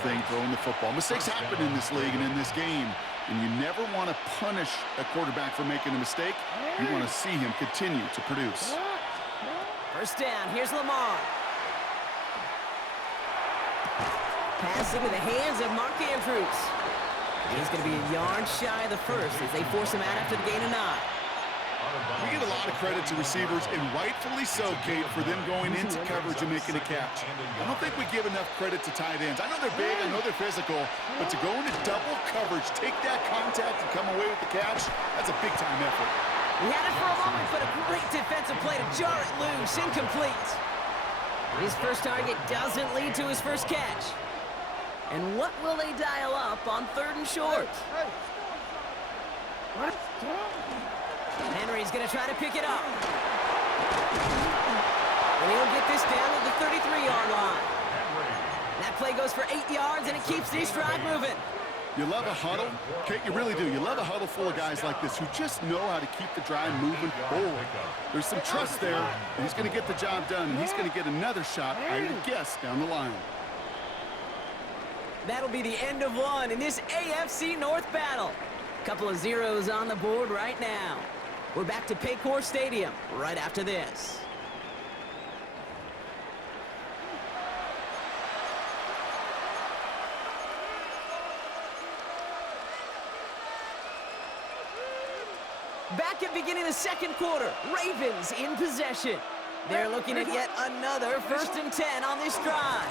thing throwing the football. Mistakes happen in this league and in this game, and you never want to punish a quarterback for making a mistake. You want to see him continue to produce. First down, here's Lamar. Pass into the hands of Mark Andrews. He's going to be a yard shy of the first as they force him out after the gain of 9. We give a lot of credit to receivers, and rightfully so, Kate, for them going into coverage and making a catch. I don't think we give enough credit to tight ends. I know they're big, I know they're physical, but to go into double coverage, take that contact, and come away with the catch, that's a big-time effort. He had it for a moment, but a great defensive play to jar it loose. Incomplete. His first target doesn't lead to his first catch. And what will they dial up on 3rd and short? Henry's going to try to pick it up. And he'll get this down to the 33-yard line. That play goes for 8 yards, and it keeps this drive moving. You love a huddle, Kate, you really do. You love a huddle full of guys like this who just know how to keep the drive moving forward. There's some trust there, and he's going to get the job done, and he's going to get another shot, I would guess, down the line. That'll be the end of one in this AFC North battle. Couple of zeros on the board right now. We're back to Paycor Stadium right after this. Back at beginning of the second quarter, Ravens in possession. They're looking at yet another 1st and 10 on this drive.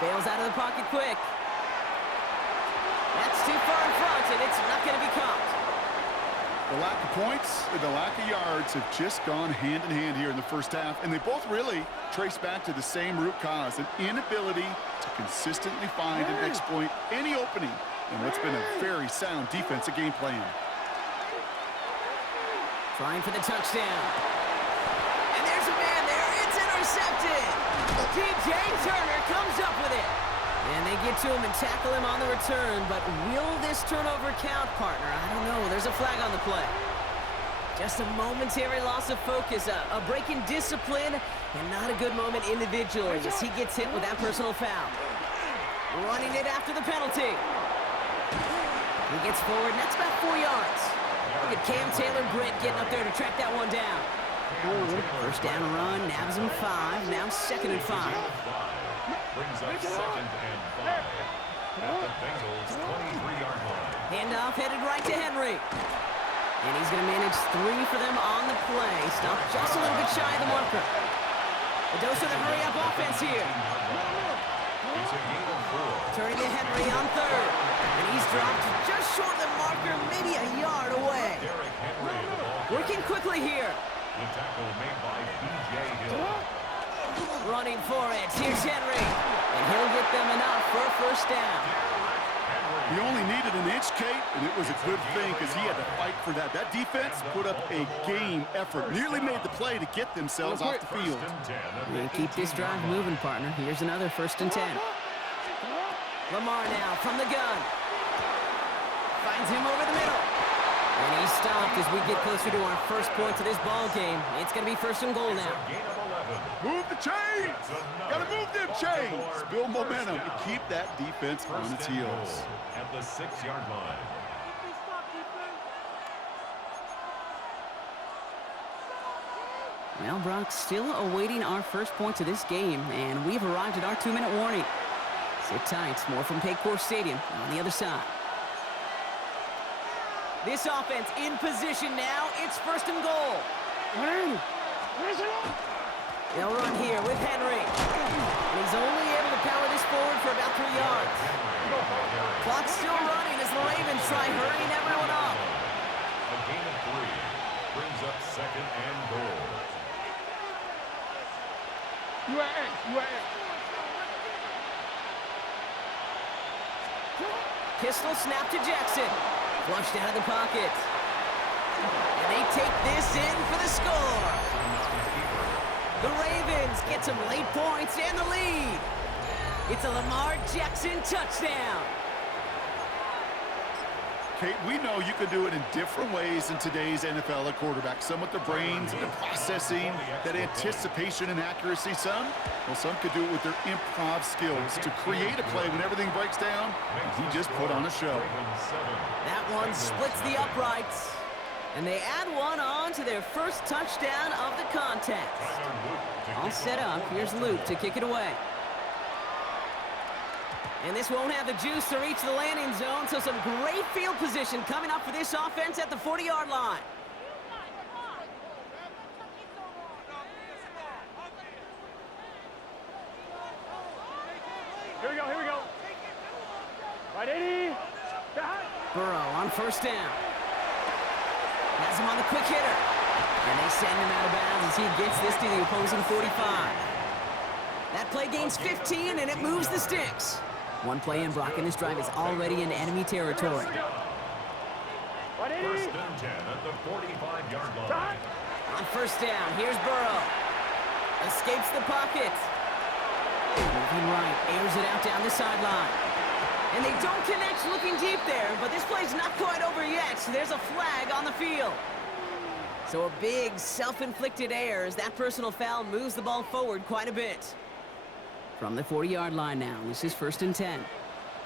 Bails out of the pocket quick. That's too far in front, and it's not going to be caught. The lack of points and the lack of yards have just gone hand in hand here in the first half, and they both really trace back to the same root cause, an inability to consistently find and exploit any opening in what's been a very sound defensive game plan. Trying for the touchdown. And there's a man there. It's intercepted. DJ Turner comes up with it. And they get to him and tackle him on the return, but will this turnover count, partner? I don't know. There's a flag on the play. Just a momentary loss of focus, a break in discipline, and not a good moment individually as he gets hit with that personal foul. Running it after the penalty. He gets forward, and that's about 4 yards. Look at Cam Taylor-Britt getting up there to track that one down. First down run, nabs him 5, now 2nd and 5. Brings up 2nd and 5 at the Bengals' 23-yard line. Handoff headed right to Henry. And he's going to manage 3 for them on the play. Stopped just a little bit shy of the marker. A dose of the hurry-up offense here. It's a gain of 4. Turning to Henry on 3rd. And he's dropped just short of the marker, maybe a yard away. Working quickly here. The tackle made by B.J. Hill. Running for it. Here's Henry. And he'll get them enough for a first down. He only needed an inch, Kate, and it was a good thing because he had to fight for that. That defense put up a game effort. Nearly made the play to get themselves off the field. And keep this drive moving, partner. Here's another 1st and 10. Lamar now from the gun. Finds him over the middle. And he's stopped as we get closer to our first point to this ball game. It's going to be 1st and goal now. Move the chains! Gotta move them chains! Build momentum and keep that defense on its heels. At the 6-yard line. Well, Brock, still awaiting our first points of this game, and we've arrived at our 2-minute warning. Sit tight. More from Paycor Stadium on the other side. This offense in position now. It's 1st and goal. They'll run here with Henry. And he's only able to power this forward for about 3 yards. Clock's still running as the Ravens try hurrying everyone up. A gain of 3 brings up 2nd and goal. Pistol snap to Jackson. Flushed out of the pocket. And they take this in for the score. The Ravens get some late points and the lead. It's a Lamar Jackson touchdown. Kate, we know you can do it in different ways in today's NFL at quarterback. Some with the brains and the processing, that anticipation and accuracy. Some could do it with their improv skills to create a play when everything breaks down. And he just put on a show. That one splits the uprights. And they add one on to their first touchdown of the contest. All set up. Here's Luke to kick it away. And this won't have the juice to reach the landing zone, so some great field position coming up for this offense at the 40-yard line. Here we go. Right, 80. Burrow on first down. Has him on the quick hitter. And they send him out of bounds as he gets this to the opposing 45. That play gains 15, and it moves the sticks. One play in, Brock, and this drive is already in enemy territory. First and 10 at the 45-yard line. On first down, here's Burrow. Escapes the pocket. Moving right, airs it out down the sideline. And they don't connect looking deep there, but this play's not quite over yet. There's a flag on the field. So a big self-inflicted error as that personal foul moves the ball forward quite a bit. From the 40-yard line now, this is first and 10.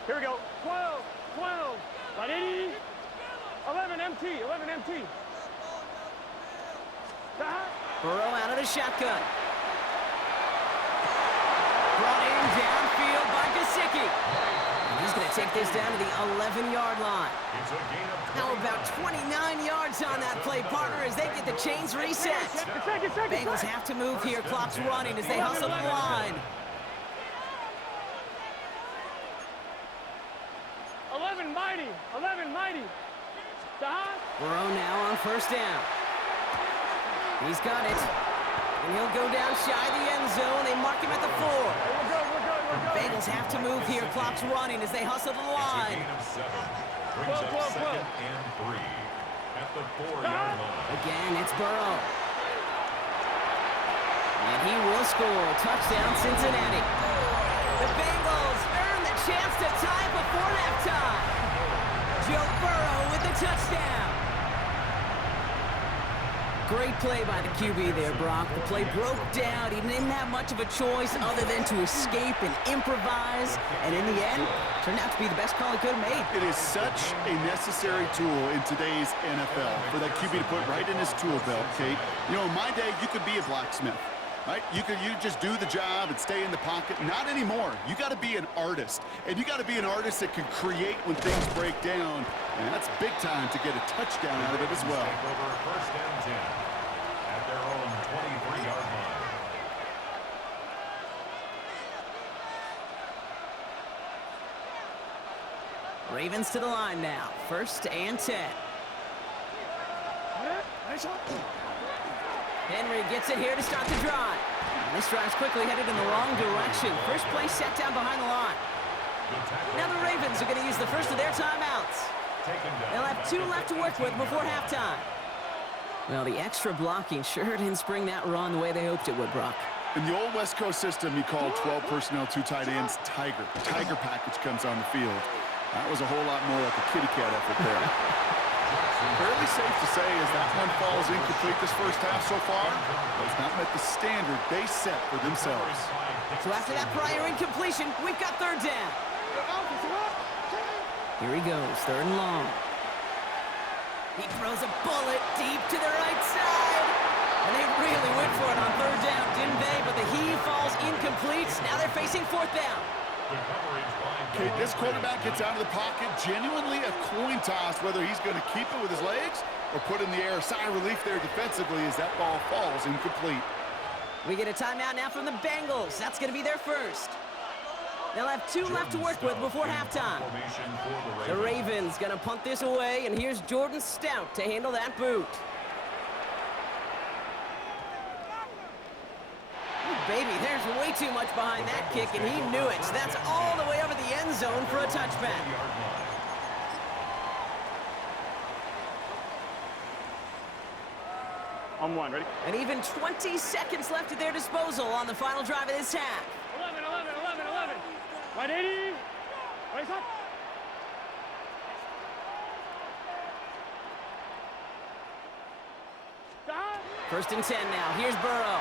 Here we go. 12. Right, 80. 11 MT. Burrow out of the shotgun. Brought in downfield by Gesicki. And he's going to take this down to the 11-yard line. How about 29 yards on that play, partner, as they get the chains reset. Bengals have to move here. Clock's running as they hustle the line. 11 mighty. Burrow now on first down. He's got it. And he'll go down shy of the end zone. They mark him at the 4. We're good. Bengals have to move here. Clock's running as they hustle the line. Brings up second and 3 at the 4-yard line. Again, it's Burrow. And he will score. Touchdown, Cincinnati. The Bengals earn the chance to tie before halftime. Joe Burrow with the touchdown. Great play by the QB there, Brock. The play broke down. He didn't have much of a choice other than to escape and improvise. And in the end, turned out to be the best call he could have made. It is such a necessary tool in today's NFL for that QB to put right in his tool belt, Kate. You know, in my day, you could be a blacksmith. Right? You just do the job and stay in the pocket. Not anymore. You got to be an artist. And you got to be an artist that can create when things break down. And that's big time to get a touchdown out of it as well. Over first and 10 at their own 23-yard line. Ravens to the line now. First and 10. Henry gets it here to start the drive. And this drive's quickly headed in the wrong direction. First play set down behind the line. Now the Ravens are going to use the first of their timeouts. They'll have 2 left to work with before halftime. Well, the extra blocking sure didn't spring that run the way they hoped it would, Brock. In the old West Coast system, you call 12 personnel, 2 tight ends, Tiger. The Tiger package comes on the field. That was a whole lot more like a kitty cat effort there. Fairly safe to say as that one falls incomplete this first half so far, has not met the standard they set for themselves. So after that prior incompletion, we've got third down. Here he goes, third and long. He throws a bullet deep to the right side. And they really went for it on third down, didn't they? But the heave falls incomplete. Now they're facing fourth down. Okay, this quarterback gets out of the pocket, genuinely a coin toss, whether he's going to keep it with his legs or put in the air. Sigh of relief there defensively as that ball falls incomplete. We get a timeout now from the Bengals. That's going to be their first. They'll have 2 left to work with before halftime. The Ravens going to punt this away, and here's Jordan Stout to handle that boot. Baby, there's way too much behind that kick, and he knew it. That's all the way over the end zone for a touchback. On 1, ready? And even 20 seconds left at their disposal on the final drive of this half. 11. Right, 80. Right, stop. First and 10 now. Here's Burrow.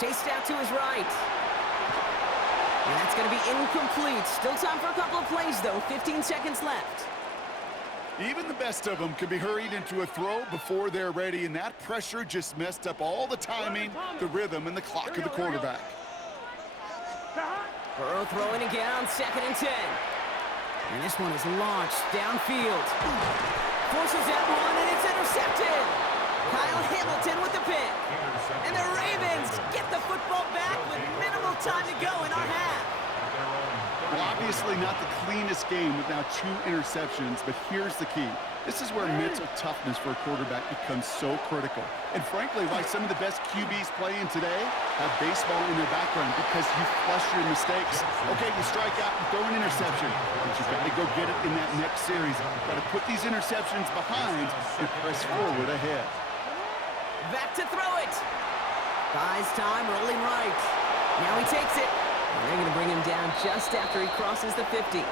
Chased out to his right. And that's going to be incomplete. Still time for a couple of plays, though. 15 seconds left. Even the best of them can be hurried into a throw before they're ready, and that pressure just messed up all the timing, the rhythm, and the clock of the quarterback. Burrow throwing again on 2nd and 10. And this one is launched downfield. Forces that one, and it's intercepted. Kyle Hamilton with the pick. And the Ravens get the football back with minimal time to go in our half. Well, obviously not the cleanest game with now 2 interceptions, but here's the key. This is where mental toughness for a quarterback becomes so critical. And frankly, why some of the best QBs playing today have baseball in their background, because you flush your mistakes. Okay, you strike out and throw an interception, but you've got to go get it in that next series. Got to put these interceptions behind and press forward ahead. Back to throw it. Buys time, rolling right. Now he takes it. And they're going to bring him down just after he crosses the 50.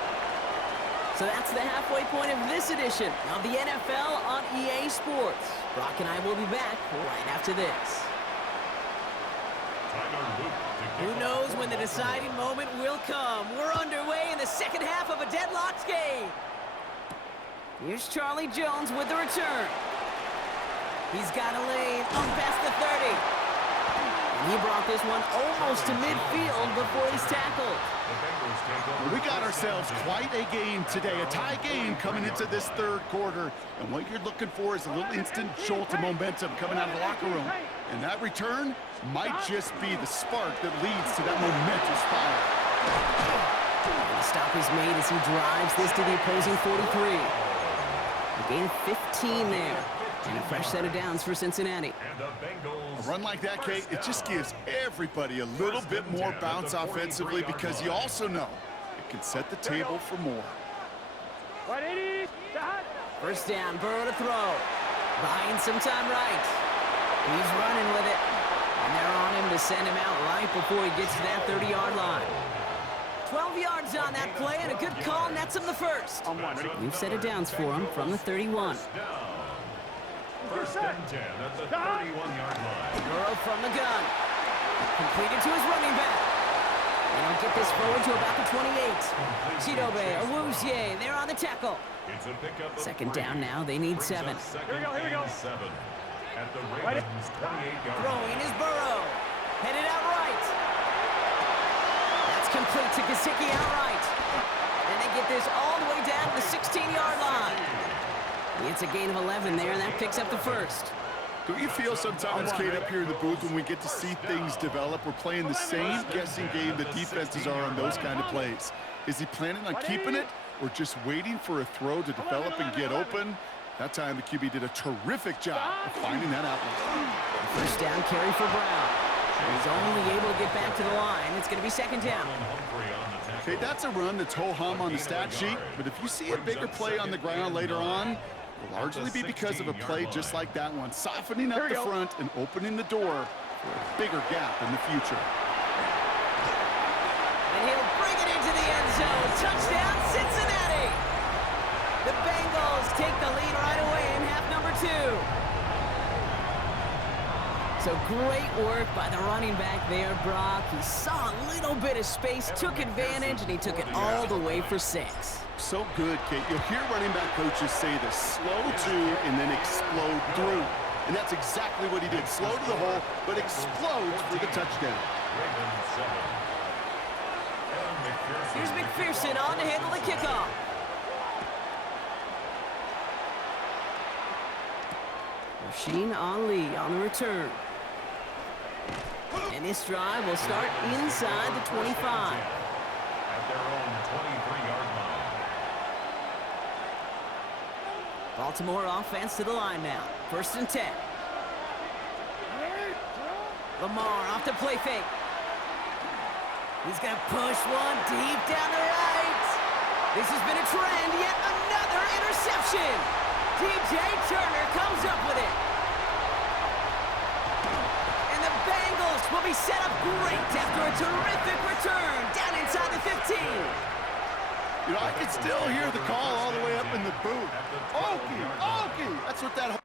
So that's the halfway point of this edition of the NFL on EA Sports. Brock and I will be back right after this. Who knows when the deciding moment will come? We're underway in the second half of a deadlocked game. Here's Charlie Jones with the return. He's got a lane up past the 30. And he brought this one almost to midfield before he's tackled. Well, we got ourselves quite a game today, a tie game coming into this third quarter. And what you're looking for is a little instant jolt of momentum coming out of the locker room. And that return might just be the spark that leads to that momentous fire. And the stop is made as he drives this to the opposing 43. A gain of 15 there. And a fresh set of downs for Cincinnati. A run like that, Kate, it just gives everybody a little bit more bounce offensively, because you also know it can set the table for more. First down, Burrow to throw. Buying some time right. He's running with it. And they're on him to send him out right before he gets to that 30-yard line. 12 yards on that play, and a good call nets him the first. We've set of downs for him from the 31. First and 10 at the 31-yard line. Burrow from the gun. Completed to his running back. And he'll get this forward to about the 28. Chidobe, Awuzie, they're on the tackle. It's a pickup of Second 3. down now. They need 7. Here we go. 7 at the Ravens' 28-yard line. Throwing is Burrow. Headed out right. That's complete to Gesicki outright. And they get this all the way down to the 16-yard line. It's a gain of 11 there, and that picks up the first. Don't you feel sometimes, Kate, up here in the booth when we get to see things develop, we're playing the same guessing game the defenses are on those kind of plays? Is he planning on keeping it or just waiting for a throw to develop and get open? That time the QB did a terrific job of finding that outlet. First down carry for Brown. He's only able to get back to the line. It's going to be second down. Okay, that's a run that's ho-hum on the stat sheet, but if you see a bigger play on the ground later on, will largely be because of a play just like that one, softening up the front and opening the door for a bigger gap in the future. And he'll bring it into the end zone. Touchdown, Cincinnati! The Bengals take the lead right away in half number 2. So great work by the running back there, Brock. He saw a little bit of space, took advantage, and he took it all the way for 6. So good, Kate. You'll hear running back coaches say this: slow to and then explode through. And that's exactly what he did. Slow to the hole, but explodes for the touchdown. Here's McPherson on to handle the kickoff. Rasheen Ali on the return. And this drive will start inside the 25. At their own 23-yard line. Baltimore offense to the line now. First and 10. Lamar off the play fake. He's going to push one deep down the right. This has been a trend. Yet another interception. DJ Turner comes up with it. And the Bengals will be set up great after a terrific return down inside the 15. You know, I can still hear the call all the way up in the booth. Okie, Okie! That's what that